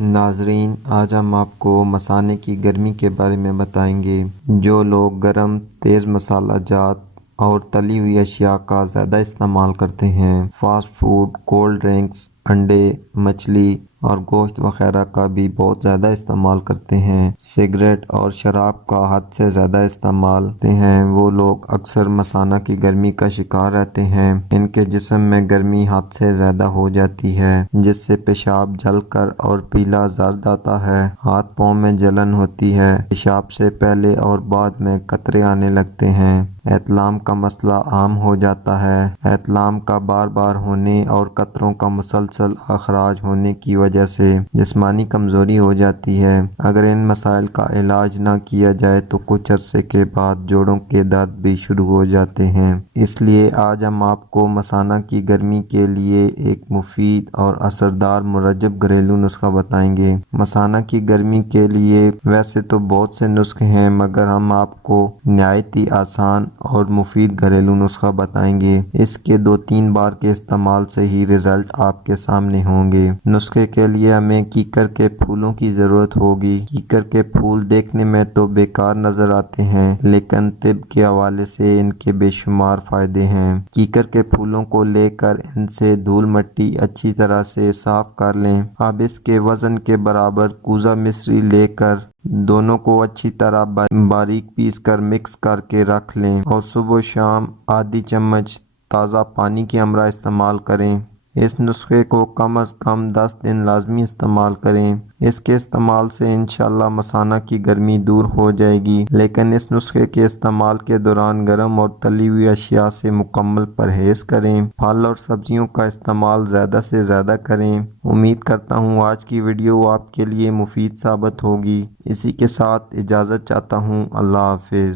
ناظرین، آج ہم آپ کو مثانے کی گرمی کے بارے میں بتائیں گے۔ جو لوگ گرم تیز مسالہ جات اور تلی ہوئی اشیاء کا زیادہ استعمال کرتے ہیں، فاسٹ فوڈ، کولڈ ڈرنکس، انڈے، مچھلی اور گوشت وغیرہ کا بھی بہت زیادہ استعمال کرتے ہیں، سگریٹ اور شراب کا حد سے زیادہ استعمال کرتے ہیں، وہ لوگ اکثر مثانہ کی گرمی کا شکار رہتے ہیں۔ ان کے جسم میں گرمی حد سے زیادہ ہو جاتی ہے، جس سے پیشاب جل کر اور پیلا زرد آتا ہے، ہاتھ پاؤں میں جلن ہوتی ہے، پیشاب سے پہلے اور بعد میں قطرے آنے لگتے ہیں، احتلام کا مسئلہ عام ہو جاتا ہے۔ احتلام کا بار بار ہونے اور قطروں کا مسلسل اخراج ہونے کی وجہ سے جسمانی کمزوری ہو جاتی ہے۔ اگر ان مسائل کا علاج نہ کیا جائے تو کچھ عرصے کے بعد جوڑوں کے درد بھی شروع ہو جاتے ہیں۔ اس لیے آج ہم آپ کو مثانہ کی گرمی کے لیے ایک مفید اور اثردار مرجب گھریلو نسخہ بتائیں گے۔ مثانہ کی گرمی کے لیے ویسے تو بہت سے نسخے ہیں، مگر ہم آپ کو نہایت ہی آسان اور مفید گھریلو نسخہ بتائیں گے۔ اس کے 2-3 بار کے استعمال سے ہی رزلٹ آپ کے سامنے ہوں گے۔ نسخے کے لیے ہمیں کیکر کے پھولوں کی ضرورت ہوگی۔ کیکر کے پھول دیکھنے میں تو بیکار نظر آتے ہیں، لیکن طب کے حوالے سے ان کے بے شمار فائدے ہیں۔ کیکر کے پھولوں کو لے کر ان سے دھول مٹی اچھی طرح سے صاف کر لیں۔ اب اس کے وزن کے برابر کوزہ مصری لے کر دونوں کو اچھی طرح باریک پیس کر مکس کر کے رکھ لیں اور صبح و شام آدھی چمچ تازہ پانی کے ہمراہ استعمال کریں۔ اس نسخے کو کم از کم 10 دن لازمی استعمال کریں۔ اس کے استعمال سے انشاءاللہ مثانہ کی گرمی دور ہو جائے گی، لیکن اس نسخے کے استعمال کے دوران گرم اور تلی ہوئی اشیاء سے مکمل پرہیز کریں۔ پھل اور سبزیوں کا استعمال زیادہ سے زیادہ کریں۔ امید کرتا ہوں آج کی ویڈیو آپ کے لیے مفید ثابت ہوگی۔ اسی کے ساتھ اجازت چاہتا ہوں۔ اللہ حافظ۔